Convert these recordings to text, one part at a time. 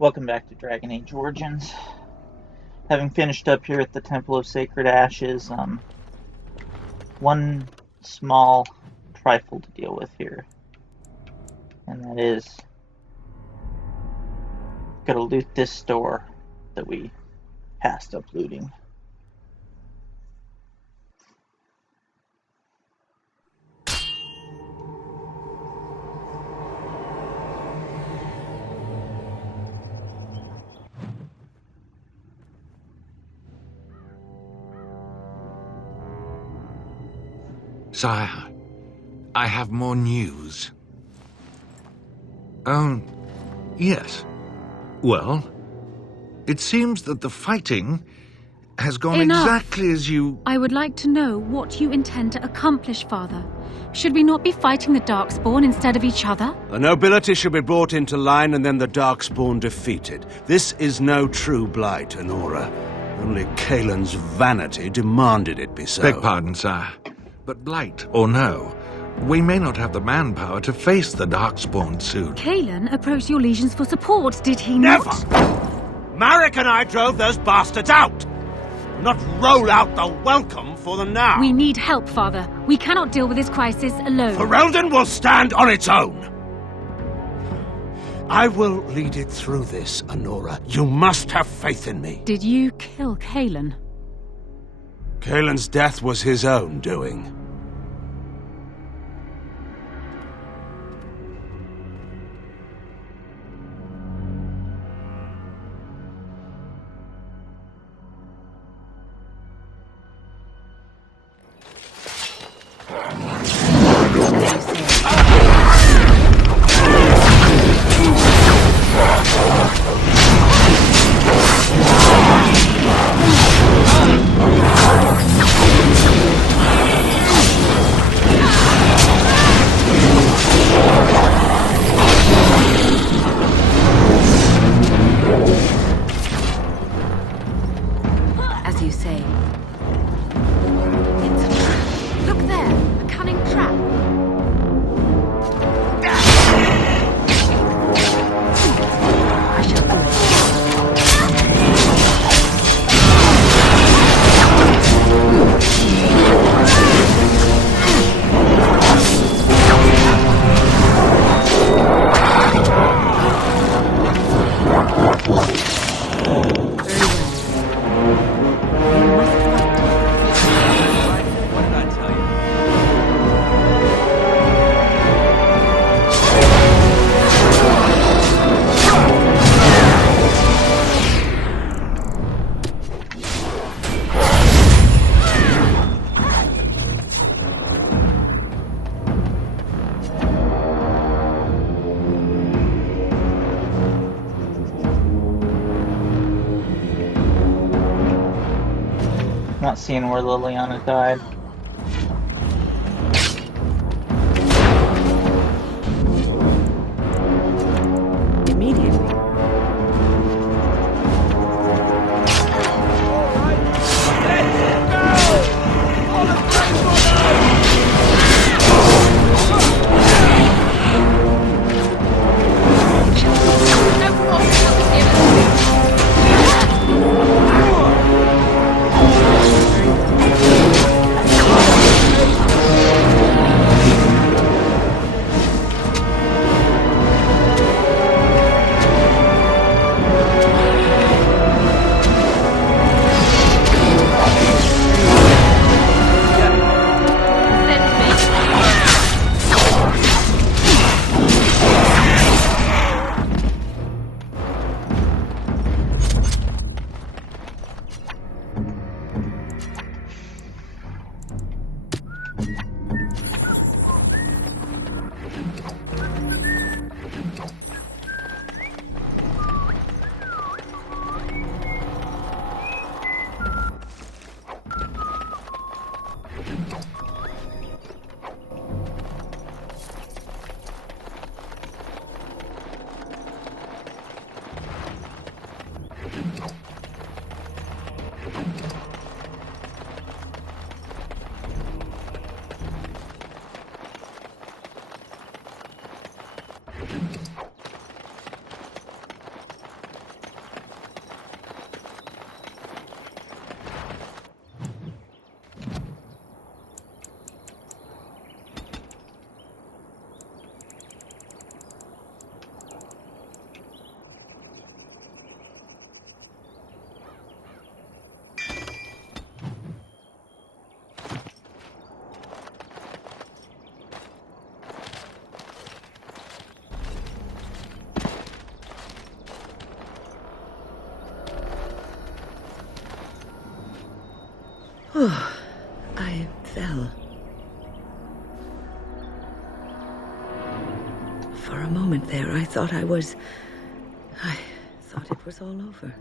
Welcome back to Dragon Age Origins. Having finished up here at the Temple of Sacred Ashes, one small trifle to deal with here. And that is, gotta loot this store that we passed up looting. Sire, I have more news. Oh, yes. Well, it seems that the fighting has gone exactly as you... I would like to know what you intend to accomplish, Father. Should we not be fighting the Darkspawn instead of each other? The nobility should be brought into line and then the Darkspawn defeated. This is no true blight, Honora. Only Kaelin's vanity demanded it be so. Beg pardon, sire. But blight or no, we may not have the manpower to face the Darkspawn soon. Kaelin approached your legions for support, did he not? Never! Marek and I drove those bastards out! Not roll out the welcome for them now! We need help, Father. We cannot deal with this crisis alone. Ferelden will stand on its own! I will lead it through this, Honora. You must have faith in me. Did you kill Kaelin? Kaelin's death was his own doing. As you say. It's a trap. Look there, a cunning trap. I shall do it. Not seeing where Liliana died. Immediately. I fell. For a moment there, I thought it was all over.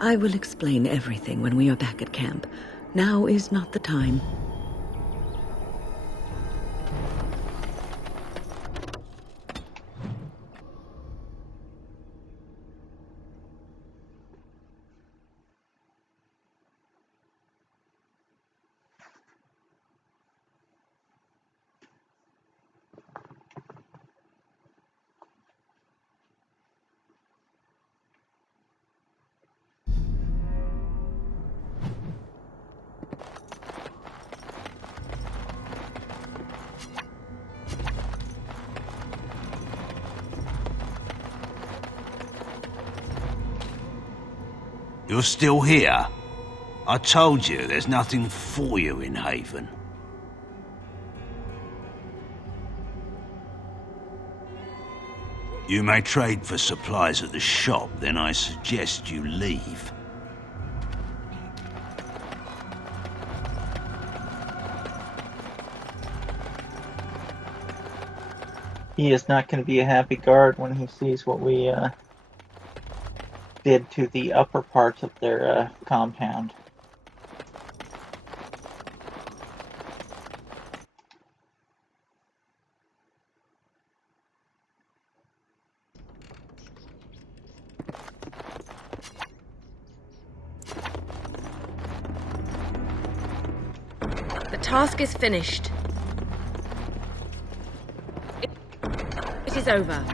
I will explain everything when we are back at camp. Now is not the time. You're still here? I told you there's nothing for you in Haven. You may trade for supplies at the shop, then I suggest you leave. He is not going to be a happy guard when he sees what we did to the upper parts of their compound. The task is finished. It is over.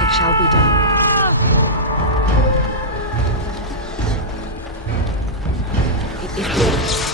It shall be done. It is done.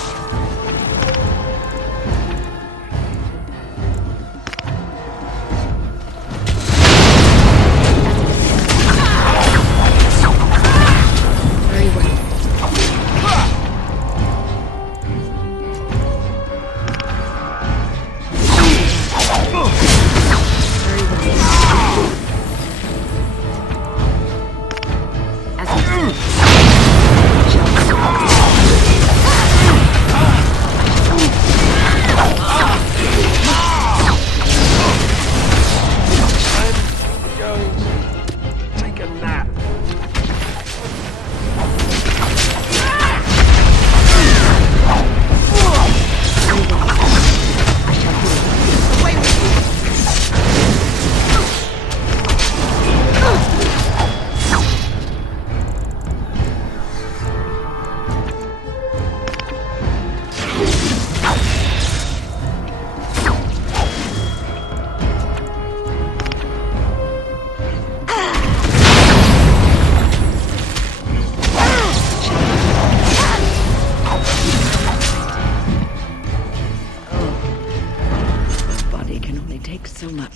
So much.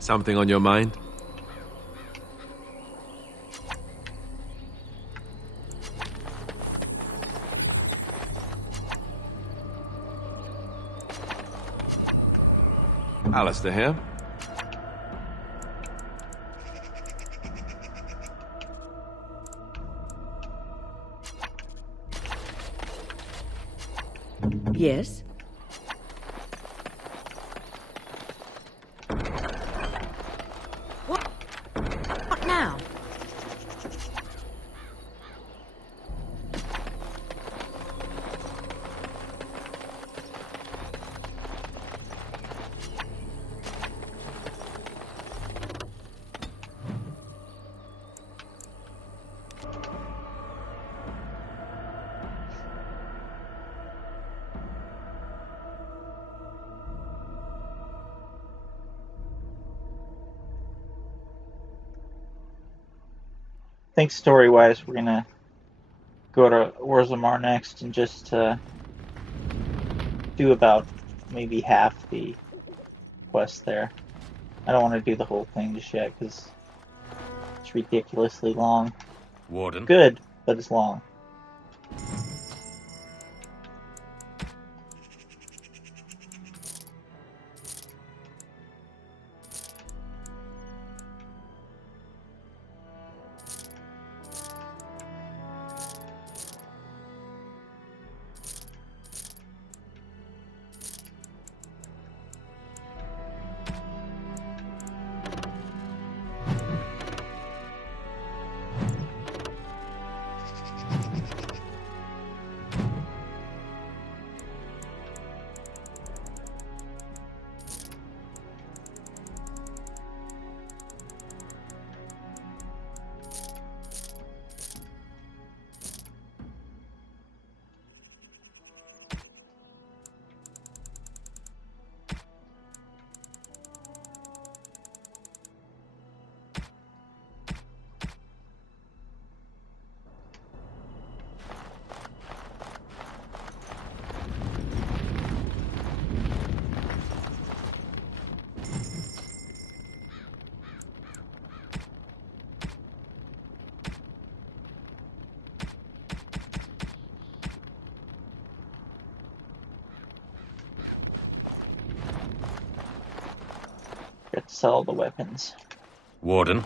Something on your mind? Alistair here. Yes? What? think story-wise, we're gonna go to Orzammar next and just do about maybe half the quest there. I don't want to do the whole thing just yet because it's ridiculously long. Warden. Good, but it's long. Got to sell all the weapons. Warden.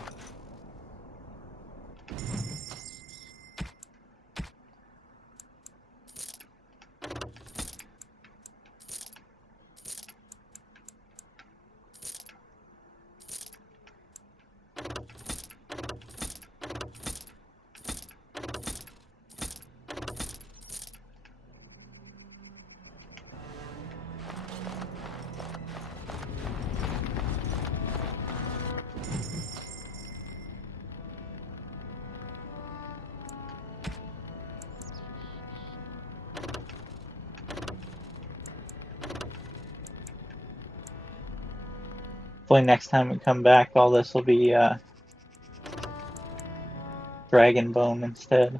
Hopefully next time we come back, all this will be dragon bone instead.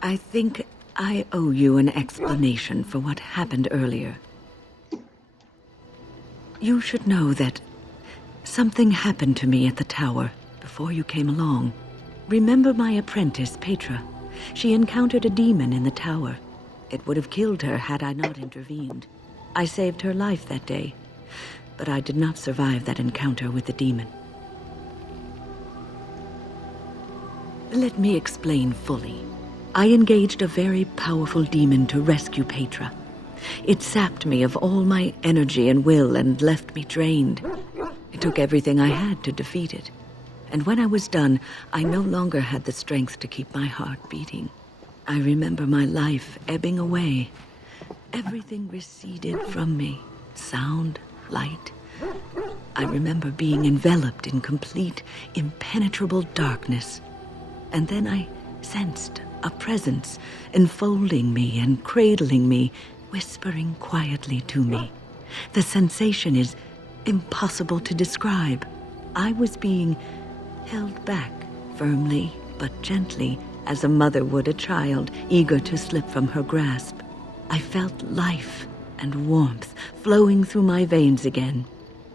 I think I owe you an explanation for what happened earlier. You should know that something happened to me at the tower before you came along. Remember my apprentice, Petra? She encountered a demon in the tower. It would have killed her had I not intervened. I saved her life that day, but I did not survive that encounter with the demon. Let me explain fully. I engaged a very powerful demon to rescue Petra. It sapped me of all my energy and will and left me drained. It took everything I had to defeat it. And when I was done, I no longer had the strength to keep my heart beating. I remember my life ebbing away. Everything receded from me. Sound, light. I remember being enveloped in complete, impenetrable darkness. And then I sensed a presence enfolding me and cradling me, whispering quietly to me. The sensation is impossible to describe. I was being held back firmly but gently, as a mother would a child eager to slip from her grasp. I felt life and warmth flowing through my veins again.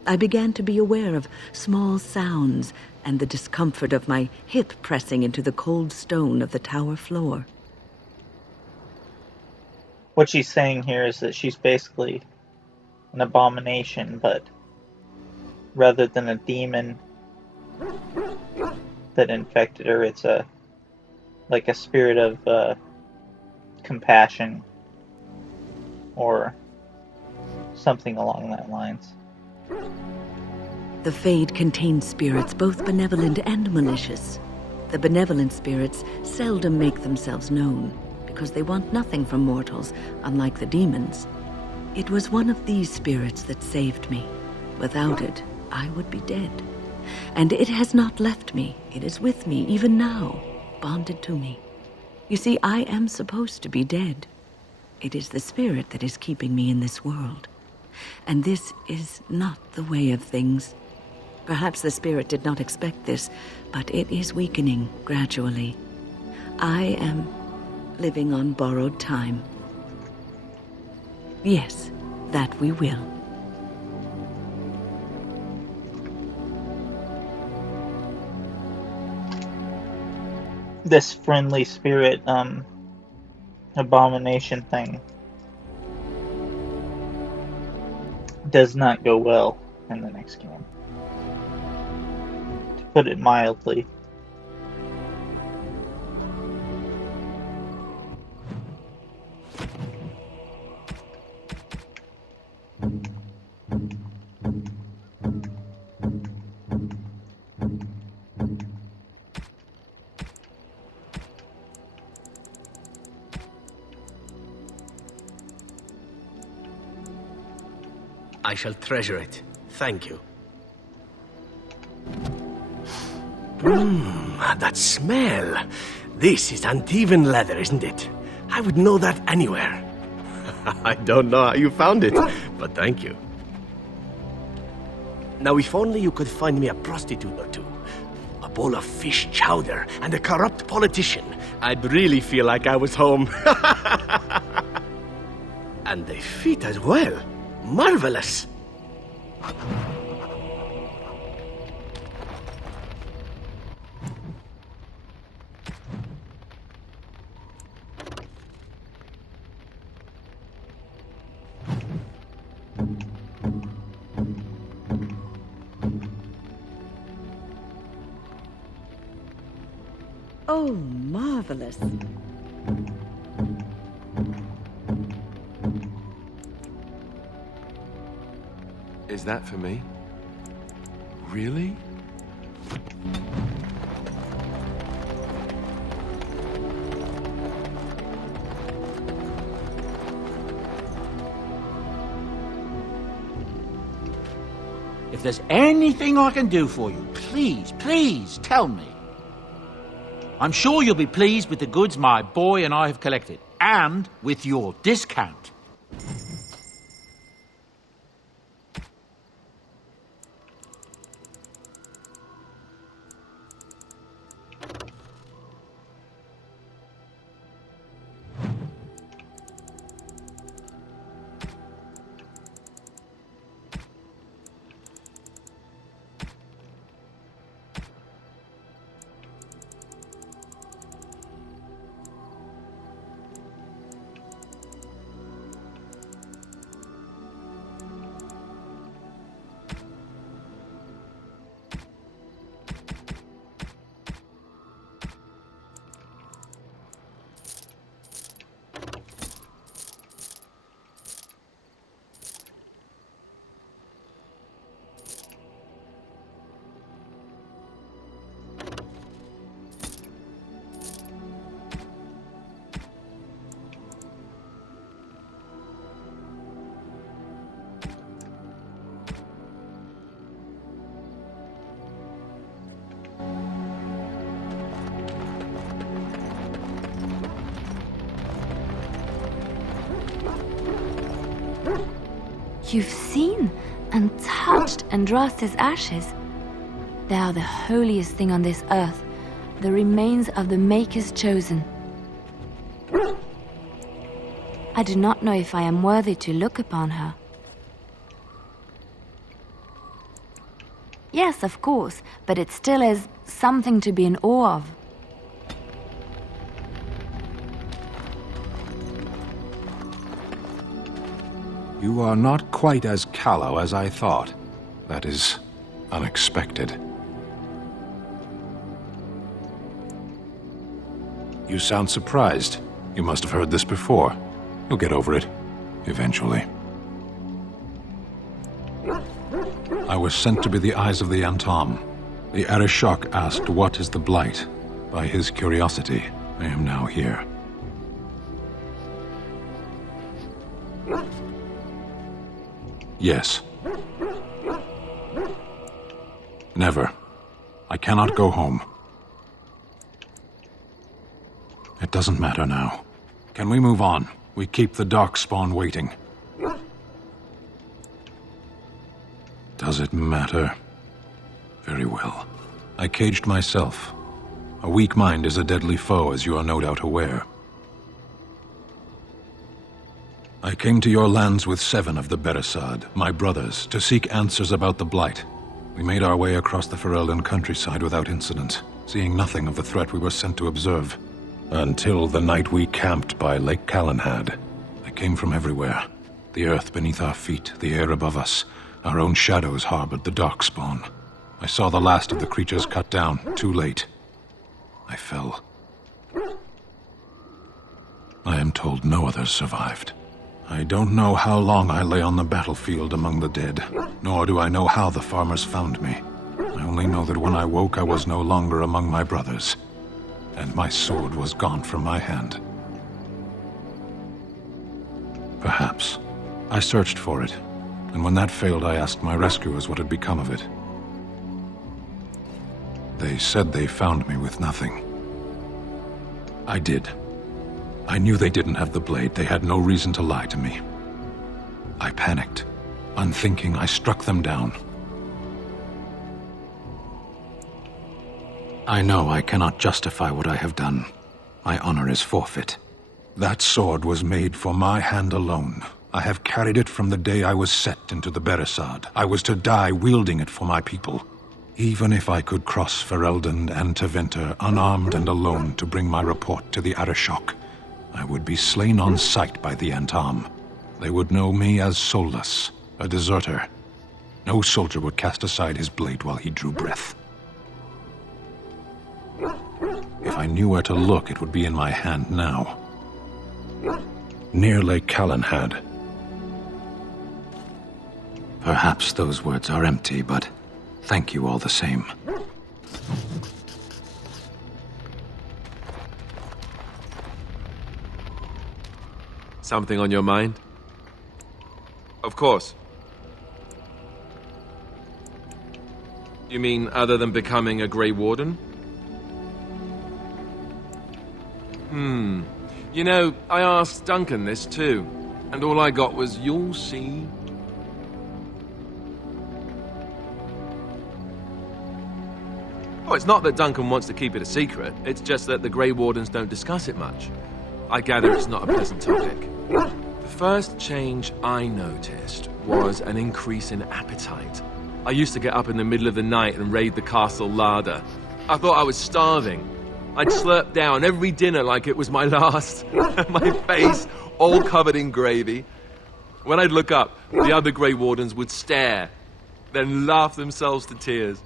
I began to be aware of small sounds and the discomfort of my hip pressing into the cold stone of the tower floor. What she's saying here is that she's basically an abomination, but rather than a demon that infected her, it's a spirit of compassion or something along that lines. The Fade contains spirits both benevolent and malicious. The benevolent spirits seldom make themselves known, because they want nothing from mortals, unlike the demons. It was one of these spirits that saved me. Without it, I would be dead. And it has not left me. It is with me, even now, bonded to me. You see, I am supposed to be dead. It is the spirit that is keeping me in this world. And this is not the way of things. Perhaps the spirit did not expect this, but it is weakening gradually. I am living on borrowed time. Yes, that we will. This friendly spirit, abomination thing does not go well in the next game, to put it mildly. I shall treasure it. Thank you. That smell. This is uneven leather, isn't it? I would know that anywhere. I don't know how you found it, but thank you. Now, if only you could find me a prostitute or two, a bowl of fish chowder, and a corrupt politician, I'd really feel like I was home. And they fit as well. Marvelous! Oh, marvelous. Is that for me? Really? If there's anything I can do for you, please tell me. I'm sure you'll be pleased with the goods my boy and I have collected, and with your discount. You've seen and touched Andraste's ashes. They are the holiest thing on this earth, the remains of the Maker's chosen. I do not know if I am worthy to look upon her. Yes, of course, but it still is something to be in awe of. You are not quite as callow as I thought. That is unexpected. You sound surprised. You must have heard this before. You'll get over it, eventually. I was sent to be the eyes of the Antam. The Arishok asked, "What is the Blight?" By his curiosity, I am now here. Yes. Never. I cannot go home. It doesn't matter now. Can we move on? We keep the Darkspawn waiting. Does it matter? Very well. I caged myself. A weak mind is a deadly foe, as you are no doubt aware. I came to your lands with 7 of the Beresad, my brothers, to seek answers about the Blight. We made our way across the Ferelden countryside without incident, seeing nothing of the threat we were sent to observe. Until the night we camped by Lake Calenhad. They came from everywhere. The earth beneath our feet, the air above us. Our own shadows harbored the Darkspawn. I saw the last of the creatures cut down, too late. I fell. I am told no others survived. I don't know how long I lay on the battlefield among the dead, nor do I know how the farmers found me. I only know that when I woke I was no longer among my brothers, and my sword was gone from my hand. Perhaps. I searched for it, and when that failed I asked my rescuers what had become of it. They said they found me with nothing. I did. I knew they didn't have the blade. They had no reason to lie to me. I panicked. Unthinking, I struck them down. I know I cannot justify what I have done. My honor is forfeit. That sword was made for my hand alone. I have carried it from the day I was set into the Beresad. I was to die wielding it for my people. Even if I could cross Ferelden and Tevinter unarmed and alone to bring my report to the Arishok, I would be slain on sight by the Antam. They would know me as soulless, a deserter. No soldier would cast aside his blade while he drew breath. If I knew where to look, it would be in my hand now. Near Lake Calenhad. Perhaps those words are empty, but thank you all the same. Something on your mind? Of course. You mean other than becoming a Grey Warden? You know, I asked Duncan this too, and all I got was, "You'll see." Oh, it's not that Duncan wants to keep it a secret, it's just that the Grey Wardens don't discuss it much. I gather it's not a pleasant topic. The first change I noticed was an increase in appetite. I used to get up in the middle of the night and raid the castle larder. I thought I was starving. I'd slurp down every dinner like it was my last. My face all covered in gravy. When I'd look up, the other Grey Wardens would stare, then laugh themselves to tears.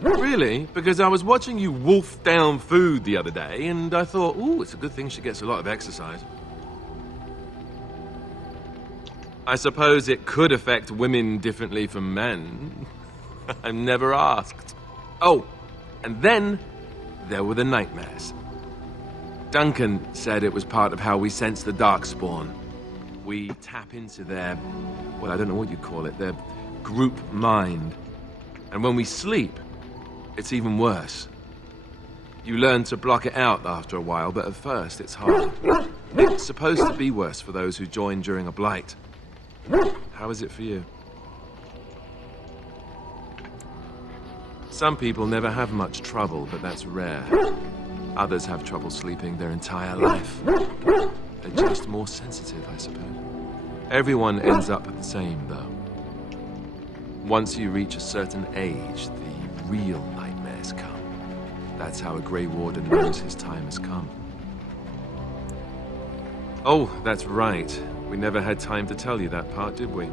Really? Because I was watching you wolf down food the other day, and I thought, ooh, it's a good thing she gets a lot of exercise. I suppose it could affect women differently from men. I'm never asked. Oh, and then there were the nightmares. Duncan said it was part of how we sense the Darkspawn. We tap into their, well, I don't know what you call it, their group mind. And when we sleep, it's even worse. You learn to block it out after a while, but at first it's hard. It's supposed to be worse for those who join during a blight. How is it for you? Some people never have much trouble, but that's rare. Others have trouble sleeping their entire life. They're just more sensitive, I suppose. Everyone ends up the same, though. Once you reach a certain age, the real nightmares come. That's how a Grey Warden knows his time has come. Oh, that's right. We never had time to tell you that part, did we?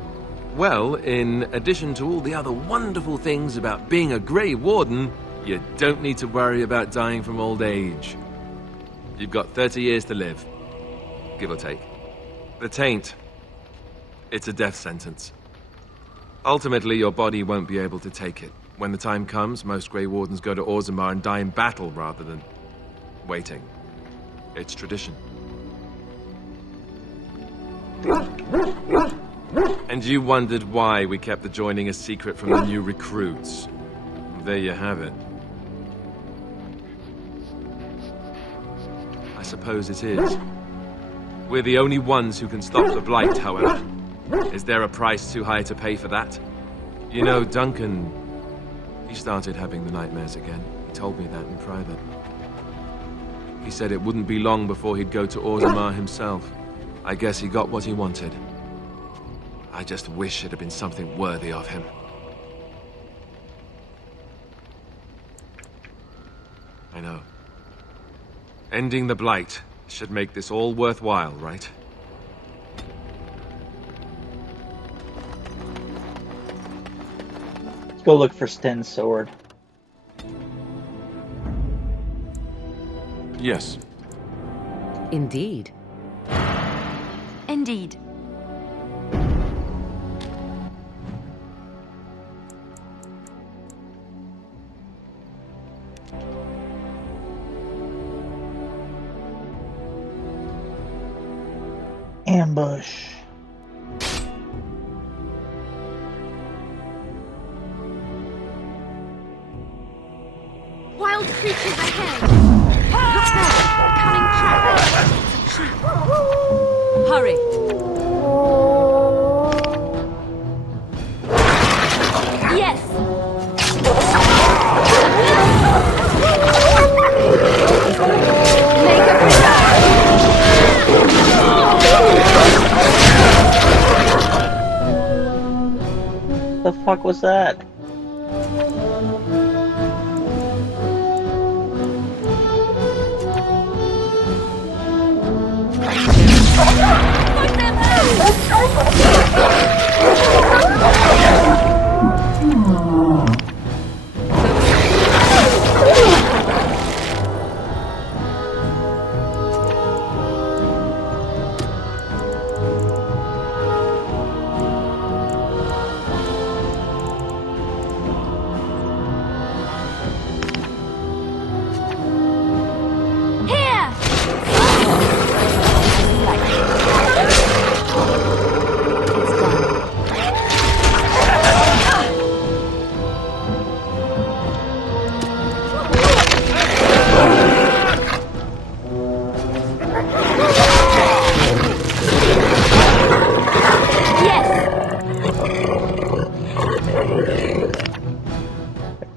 Well, in addition to all the other wonderful things about being a Grey Warden, you don't need to worry about dying from old age. You've got 30 years to live, give or take. The taint, it's a death sentence. Ultimately, your body won't be able to take it. When the time comes, most Grey Wardens go to Orzammar and die in battle rather than waiting. It's tradition. And you wondered why we kept the joining a secret from the new recruits. There you have it. I suppose it is. We're the only ones who can stop the Blight, however. Is there a price too high to pay for that? You know, Duncan, he started having the nightmares again. He told me that in private. He said it wouldn't be long before he'd go to Orzammar himself. I guess he got what he wanted. I just wish it had been something worthy of him. I know. Ending the Blight should make this all worthwhile, right? Let's go look for Sten's sword. Yes. Indeed. Indeed. Ambush. Wild creatures ahead! Look there! Cunning trap! It's a trap! Hurry! Yes! Make a The fuck was that?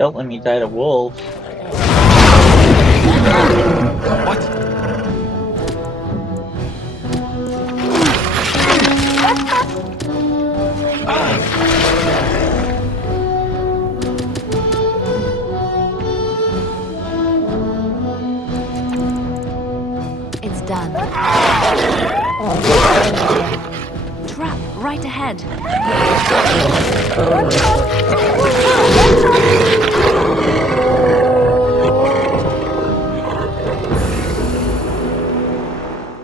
Don't let me die to wolves. What? It's done. Trap right ahead.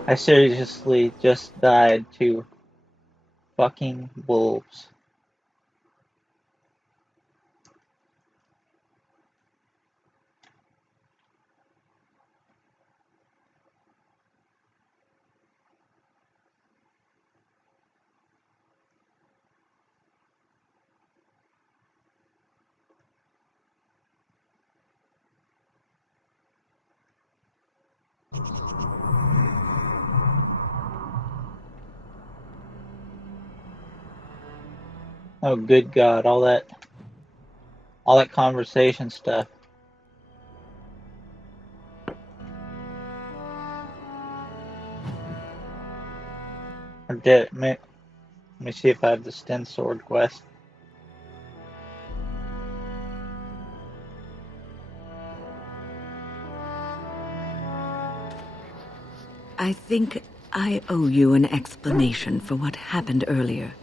I seriously just died to fucking wolves. Oh, good God! All that conversation stuff. Let me see if I have the Sten Sword quest. I think I owe you an explanation for what happened earlier.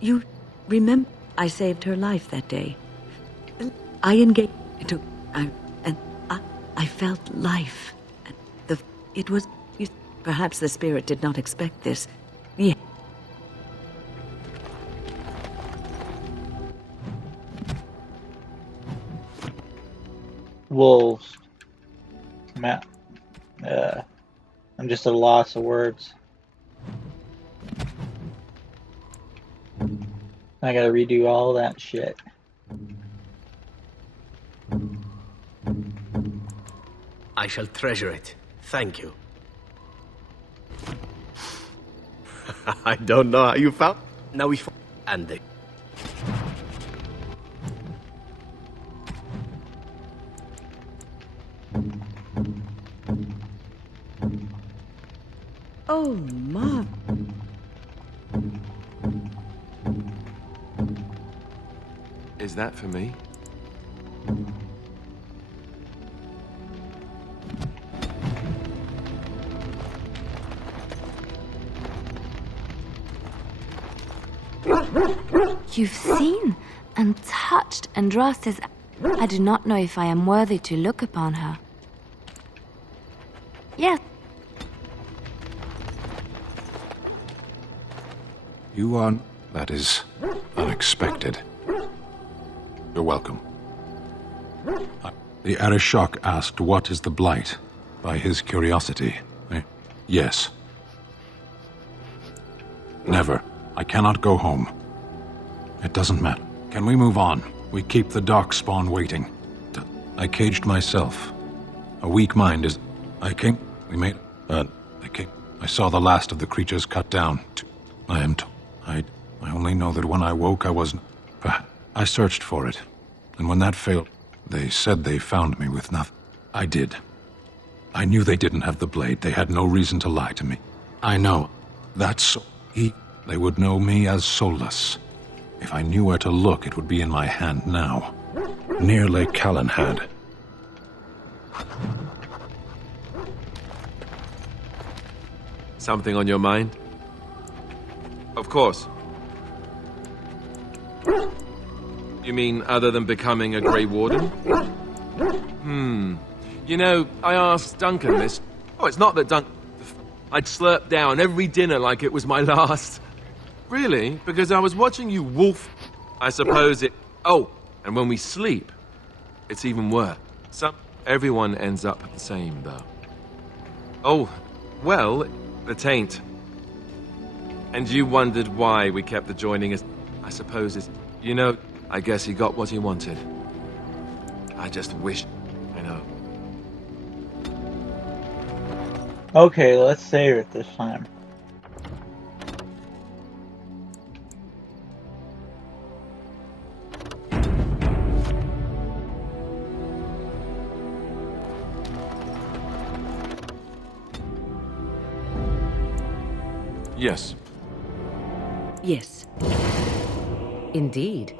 You remember I saved her life that day? I engaged to... I felt life. It was... Perhaps the spirit did not expect this. Yeah. Wolves. Man, I'm just at a loss of words. I gotta redo all that shit. I shall treasure it. Thank you. I don't know how you found... Now we... And they... Oh, Mom. Is that for me? You've seen and touched Andraste's... I do not know if I am worthy to look upon her. Yes. You are... That is unexpected. You're welcome. The Arishok asked what is the blight, by his curiosity. Yes. Never. I cannot go home. It doesn't matter. Can we move on? We keep the darkspawn waiting. I caged myself. A weak mind is... I came... We made... I came... I saw the last of the creatures cut down. I am... I only know that when I woke I wasn't... I searched for it. And when that failed, they said they found me with nothing. I did. I knew they didn't have the blade. They had no reason to lie to me. I know. That's... They would know me as soulless. If I knew where to look, it would be in my hand now. Near Lake Callan had. Something on your mind? Of course. You mean other than becoming a Grey Warden? You know, I asked Duncan this. Oh, it's not that Duncan... I'd slurp down every dinner like it was my last. Really? Because I was watching you wolf... I suppose it... Oh, and when we sleep, it's even worse. Everyone ends up the same, though. Oh, well, it ain't. And you wondered why we kept adjoining us. I suppose it's... You know, I guess he got what he wanted. I just wish... I know. Okay, let's save it this time. Yes. Yes. Indeed.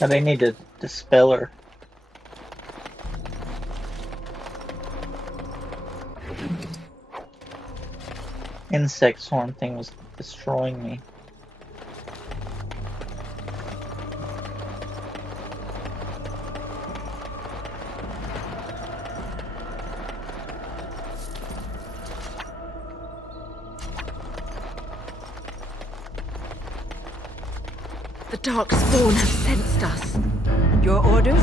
Now they need to dispel her. Insect swarm thing was destroying me. The Darkspawn have sensed us. Your orders?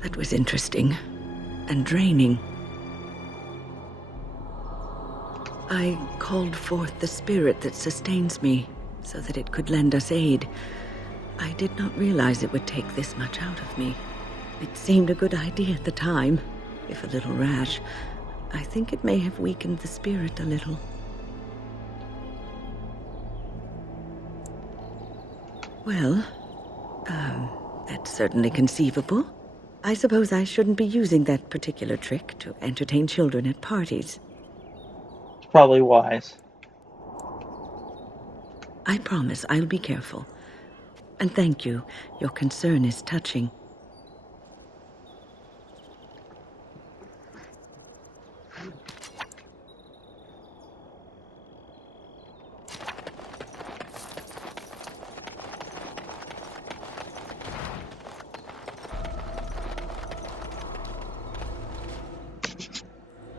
That was interesting and draining. I called forth the spirit that sustains me so that it could lend us aid. I did not realize it would take this much out of me. It seemed a good idea at the time, if a little rash. I think it may have weakened the spirit a little. Well, that's certainly conceivable. I suppose I shouldn't be using that particular trick to entertain children at parties. It's probably wise. I promise I'll be careful. And thank you. Your concern is touching.